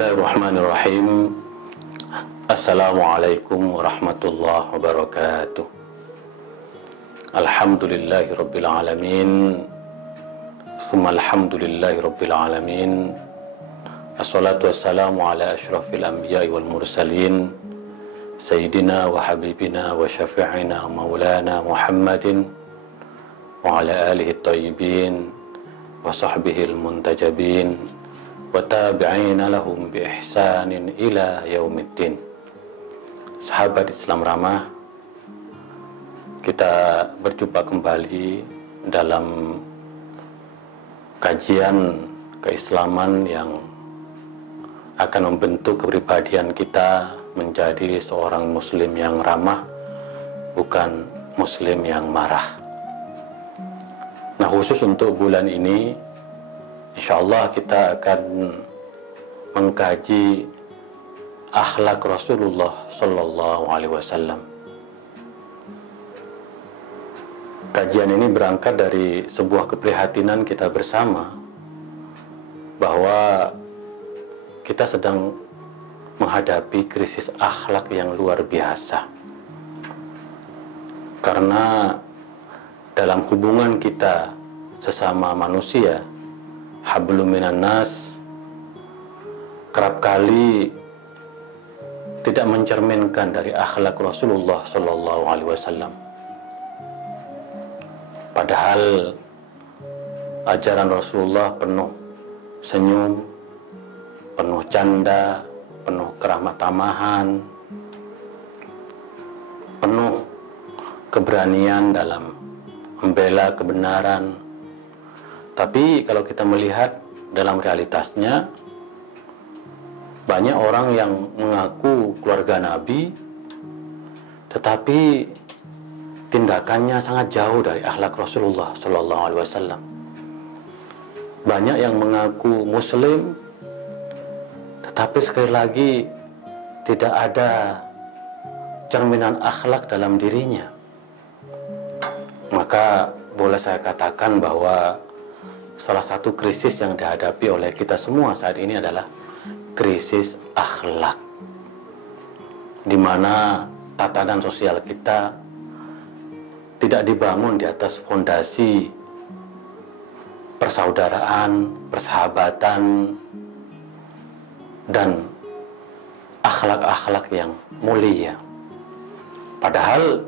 Bismillahirrahmanirrahim. Assalamualaikum warahmatullahi wabarakatuh. Alhamdulillahirabbil alamin. Tsumma alhamdulillahirabbil alamin. Assalatu wassalamu ala asyrafil anbiya'i wal mursalin sayyidina wa habibina wa syafi'ina maulana Muhammadin wa ala alihi thayyibin wa sahbihi al-muntajabin wa tabi'ina lahum bi ihsanin ila yaumiddin. Sahabat Islam ramah, kita berjumpa kembali dalam kajian keislaman yang akan membentuk kepribadian kita menjadi seorang muslim yang ramah, bukan muslim yang marah. Nah, khusus untuk bulan ini insyaallah kita akan mengkaji akhlak Rasulullah Sallallahu Alaihi Wasallam. Kajian ini berangkat dari sebuah keprihatinan kita bersama bahwa kita sedang menghadapi krisis akhlak yang luar biasa. Karena dalam hubungan kita sesama manusia, hablum minan nas, kerap kali tidak mencerminkan dari akhlak Rasulullah Sallallahu Alaihi Wasallam. Padahal ajaran Rasulullah penuh senyum, penuh canda, penuh keramah tamahan, penuh keberanian dalam membela kebenaran. Tapi kalau kita melihat dalam realitasnya, banyak orang yang mengaku keluarga Nabi, tetapi tindakannya sangat jauh dari akhlak Rasulullah Sallallahu Alaihi Wasallam. Banyak yang mengaku Muslim, tetapi sekali lagi tidak ada cerminan akhlak dalam dirinya. Maka boleh saya katakan bahwa salah satu krisis yang dihadapi oleh kita semua saat ini adalah krisis akhlak, di mana tatanan sosial kita tidak dibangun di atas fondasi persaudaraan, persahabatan, dan akhlak-akhlak yang mulia. Padahal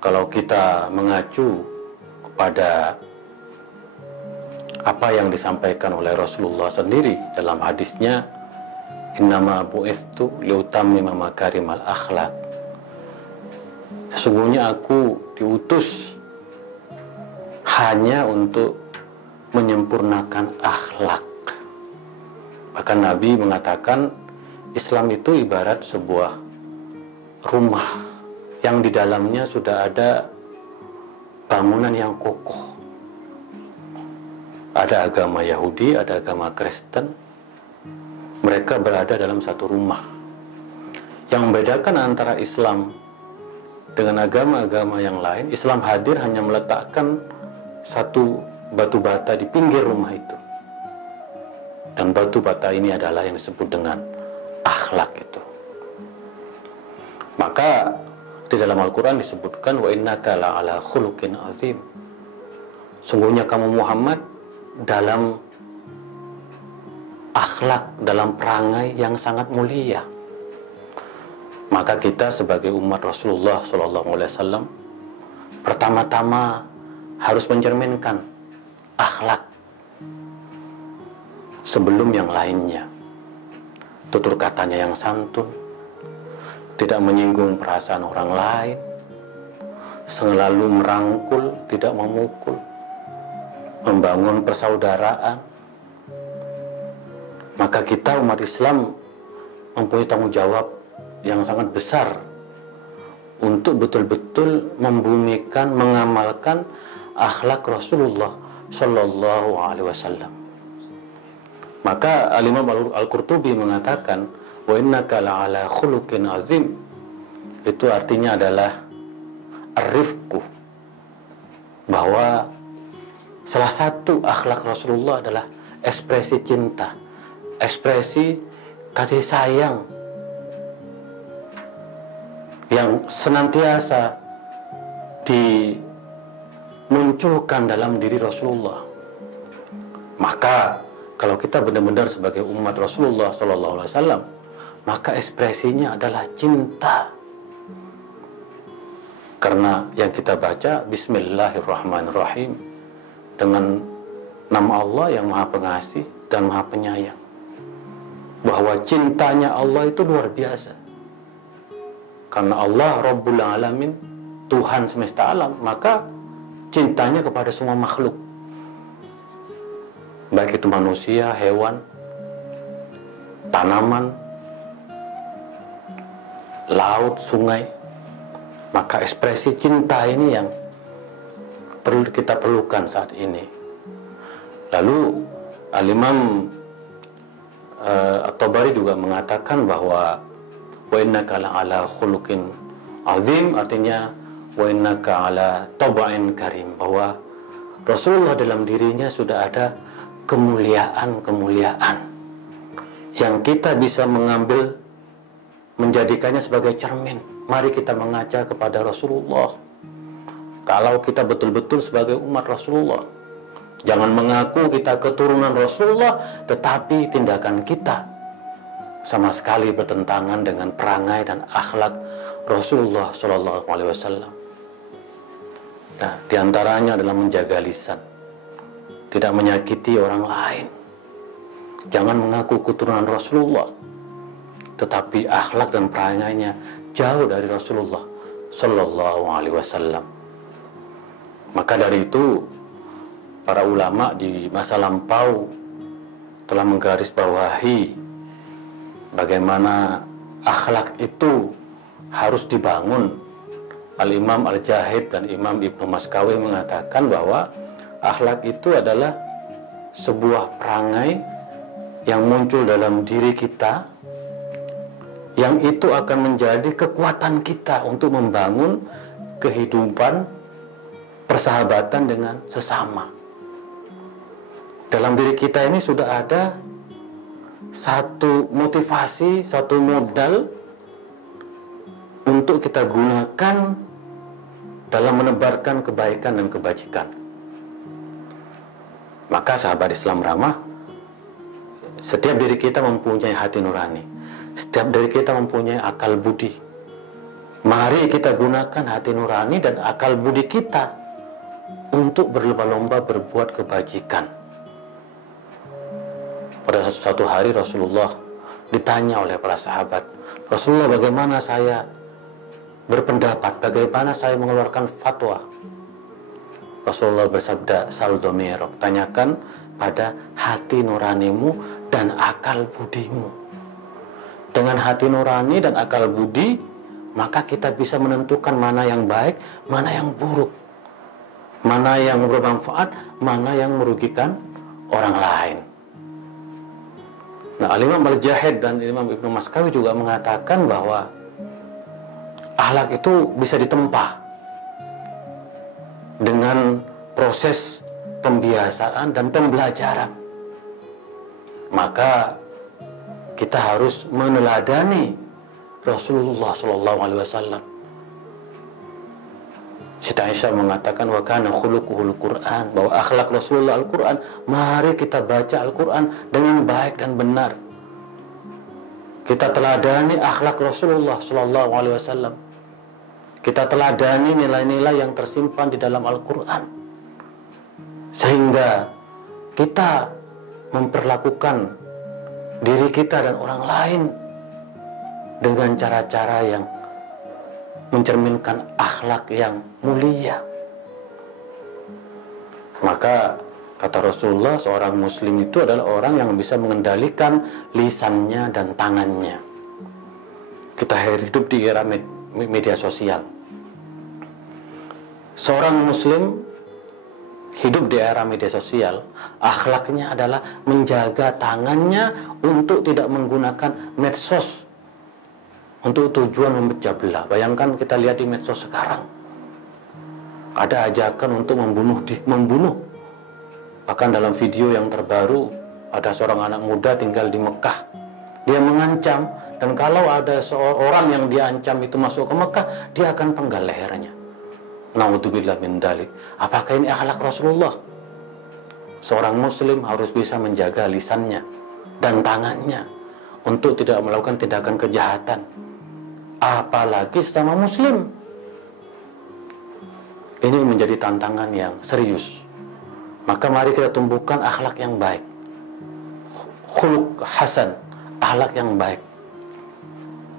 kalau kita mengacu kepada apa yang disampaikan oleh Rasulullah sendiri dalam hadisnya, innama bu'istu liutammima makarimal akhlak, sesungguhnya aku diutus hanya untuk menyempurnakan akhlak. Bahkan Nabi mengatakan Islam itu ibarat sebuah rumah yang di dalamnya sudah ada bangunan yang kokoh. Ada agama Yahudi, ada agama Kristen. Mereka berada dalam satu rumah. Yang membedakan antara Islam dengan agama-agama yang lain, Islam hadir hanya meletakkan satu batu bata di pinggir rumah itu. Dan batu bata ini adalah yang disebut dengan akhlak itu. Maka di dalam Al-Quran disebutkan, wa innaka la'ala khuluqin azim. Sungguhnya kamu Muhammad dalam akhlak, dalam perangai yang sangat mulia. Maka kita sebagai umat Rasulullah SAW pertama-tama harus mencerminkan akhlak sebelum yang lainnya. Tutur katanya yang santun, tidak menyinggung perasaan orang lain, selalu merangkul, tidak memukul, membangun persaudaraan. Maka kita umat Islam mempunyai tanggung jawab yang sangat besar untuk betul-betul membumikan, mengamalkan akhlak Rasulullah Sallallahu Alaihi Wasallam. Maka Al-Imam Al-Qurtubi mengatakan, wa innaka la'ala khuluqin azim. Itu artinya adalah ar-rifqu, bahwa salah satu akhlak Rasulullah adalah ekspresi cinta, ekspresi kasih sayang yang senantiasa dimunculkan dalam diri Rasulullah. Maka kalau kita benar-benar sebagai umat Rasulullah SAW, maka ekspresinya adalah cinta. Karena yang kita baca Bismillahirrahmanirrahim, dengan nama Allah yang Maha Pengasih dan Maha Penyayang, bahwa cintanya Allah itu luar biasa. Karena Allah Rabbul Alamin, Tuhan semesta alam, maka cintanya kepada semua makhluk, baik itu manusia, hewan, tanaman, laut, sungai. Maka ekspresi cinta ini yang perlu kita perlukan saat ini. Lalu Al-Imam At-Tabari juga mengatakan bahwa wa innaka la'ala khuluqin azim, artinya wa innaka ala tab'in karim, bahwa Rasulullah dalam dirinya sudah ada kemuliaan-kemuliaan yang kita bisa mengambil, menjadikannya sebagai cermin. Mari kita mengaca kepada Rasulullah. Kalau kita betul-betul sebagai umat Rasulullah, jangan mengaku kita keturunan Rasulullah, tetapi tindakan kita sama sekali bertentangan dengan perangai dan akhlak Rasulullah SAW. Nah, diantaranya adalah menjaga lisan, tidak menyakiti orang lain. Jangan mengaku keturunan Rasulullah, tetapi akhlak dan perangainya jauh dari Rasulullah SAW. Maka dari itu, para ulama di masa lampau telah menggarisbawahi bagaimana akhlak itu harus dibangun. Al-Imam Al-Jahid dan Imam Ibnu Maskawi mengatakan bahwa akhlak itu adalah sebuah perangai yang muncul dalam diri kita, yang itu akan menjadi kekuatan kita untuk membangun kehidupan persahabatan dengan sesama. Dalam diri kita ini sudah ada satu motivasi, satu modal untuk kita gunakan dalam menebarkan kebaikan dan kebajikan. Maka sahabat Islam ramah, setiap diri kita mempunyai hati nurani. Setiap dari kita mempunyai akal budi. Mari kita gunakan hati nurani dan akal budi kita untuk berlomba-lomba berbuat kebajikan. Pada suatu hari Rasulullah ditanya oleh para sahabat, Rasulullah, bagaimana saya berpendapat, bagaimana saya mengeluarkan fatwa? Rasulullah bersabda, Sal domirok, tanyakan pada hati nuranimu dan akal budimu. Dengan hati nurani dan akal budi, maka kita bisa menentukan mana yang baik, mana yang buruk, mana yang bermanfaat, mana yang merugikan orang lain. Nah, Al-Imam Al-Jahid dan Imam Ibnu Maskawi juga mengatakan bahwa akhlak itu bisa ditempa dengan proses pembiasaan dan pembelajaran. Maka kita harus meneladani Rasulullah SAW. Siti Aisyah mengatakan wa kana khuluquhul Quran, bahwa akhlak Rasulullah Al-Quran. Mari kita baca Al-Quran dengan baik dan benar. Kita teladani akhlak Rasulullah SAW. Kita teladani nilai-nilai yang tersimpan di dalam Al-Quran, sehingga kita memperlakukan diri kita dan orang lain dengan cara-cara yang mencerminkan akhlak yang mulia. Maka kata Rasulullah, seorang muslim itu adalah orang yang bisa mengendalikan lisannya dan tangannya. Kita hidup di era media sosial. Seorang muslim hidup di era media sosial, akhlaknya adalah menjaga tangannya untuk tidak menggunakan medsos untuk tujuan memecah belah. Bayangkan kita lihat di medsos sekarang, ada ajakan untuk membunuh. Bahkan dalam video yang terbaru Ada seorang anak muda tinggal di Mekah. Dia mengancam, dan kalau ada seorang yang dia ancam itu masuk ke Mekah, dia akan penggal lehernya. Naudzubillah min dzalik. Apakah ini akhlak Rasulullah? Seorang muslim harus bisa menjaga lisannya dan tangannya untuk tidak melakukan tindakan kejahatan, apalagi sesama muslim. Ini menjadi tantangan yang serius. Maka mari kita tumbuhkan akhlak yang baik, khuluq hasan, akhlak yang baik.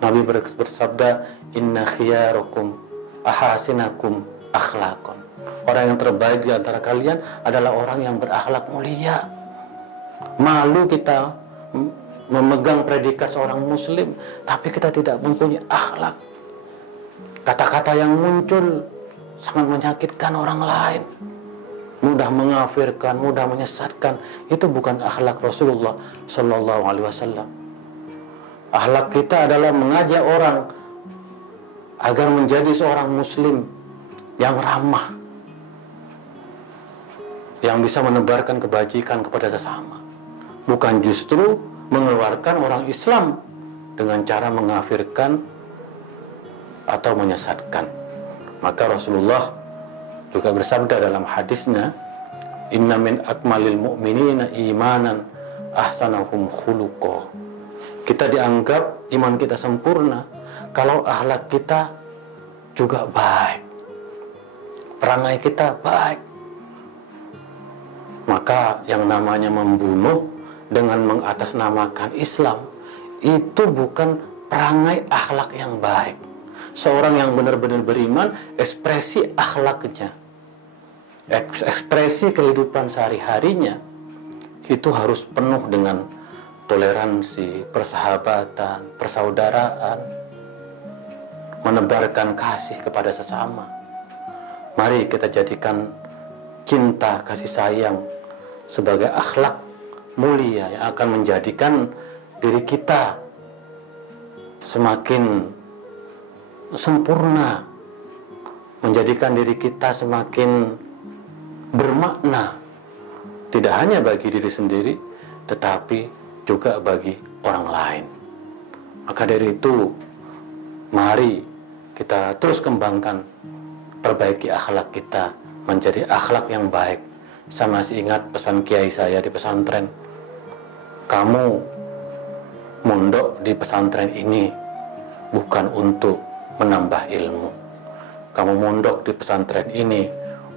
Nabi bersabda, inna khiyarakum ahasinakum akhlaqan. Orang yang terbaik di antara kalian adalah orang yang berakhlak mulia. Malu kita memegang predikat seorang muslim, tapi kita tidak mempunyai akhlak. Kata-kata yang muncul sangat menyakitkan orang lain, mudah mengafirkan, mudah menyesatkan. Itu bukan akhlak Rasulullah Sallallahu Alaihi Wasallam. Akhlak kita adalah mengajak orang agar menjadi seorang muslim yang ramah, yang bisa menebarkan kebajikan kepada sesama, bukan justru mengeluarkan orang Islam dengan cara mengafirkan atau menyesatkan. Maka Rasulullah juga bersabda dalam hadisnya, inna min akmalil mu'minina imanan ahsanahum khuluqa. Kita dianggap iman kita sempurna kalau akhlak kita juga baik, perangai kita baik. Maka yang namanya membunuh dengan mengatasnamakan Islam itu bukan perangai akhlak yang baik. Seorang yang benar-benar beriman, ekspresi akhlaknya, ekspresi kehidupan sehari-harinya itu harus penuh dengan toleransi, persahabatan, persaudaraan, menebarkan kasih kepada sesama. Mari kita jadikan cinta, kasih sayang sebagai akhlak mulia yang akan menjadikan diri kita semakin sempurna, menjadikan diri kita semakin bermakna, tidak hanya bagi diri sendiri, tetapi juga bagi orang lain. Maka dari itu, mari kita terus kembangkan, perbaiki akhlak kita menjadi akhlak yang baik. Saya masih ingat pesan kiai saya di pesantren, kamu mondok di pesantren ini bukan untuk menambah ilmu. Kamu mondok di pesantren ini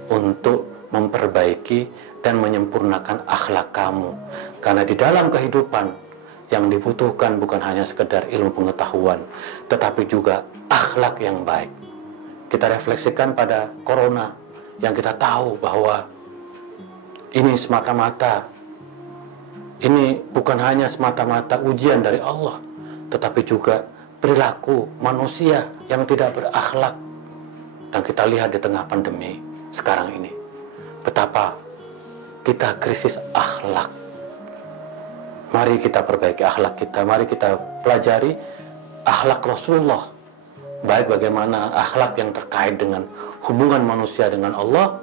untuk memperbaiki dan menyempurnakan akhlak kamu. Karena di dalam kehidupan yang dibutuhkan bukan hanya sekedar ilmu pengetahuan, tetapi juga akhlak yang baik. Kita refleksikan pada corona yang kita tahu bahwa ini semata-mata, ini bukan hanya semata-mata ujian dari Allah, tetapi juga perilaku manusia yang tidak berakhlak. Dan kita lihat di tengah pandemi sekarang ini, betapa kita krisis akhlak. Mari kita perbaiki akhlak kita, mari kita pelajari akhlak Rasulullah, baik bagaimana akhlak yang terkait dengan hubungan manusia dengan Allah,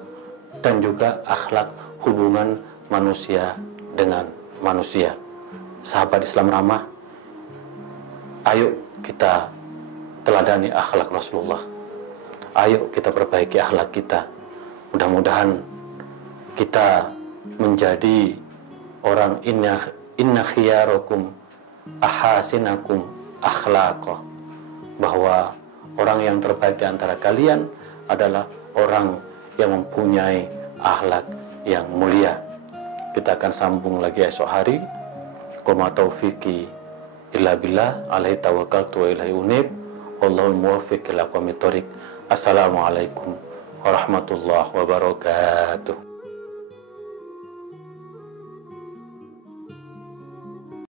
dan juga akhlak hubungan manusia dengan manusia. Sahabat Islam ramah, ayo kita teladani akhlak Rasulullah. Ayo kita perbaiki akhlak kita. Mudah-mudahan kita menjadi orang inna khiyarakum ahasinakum akhlaqa, bahwa orang yang terbaik di antara kalian adalah orang yang mempunyai akhlak yang mulia. Kita akan sambung lagi esok hari. Wa ma taufiqi illa billah, alaihi tawakkaltu wa ilaihi unib, wallahul muwaffiq ila aqwamit thoriq. Assalamualaikum warahmatullahi wabarakatuh.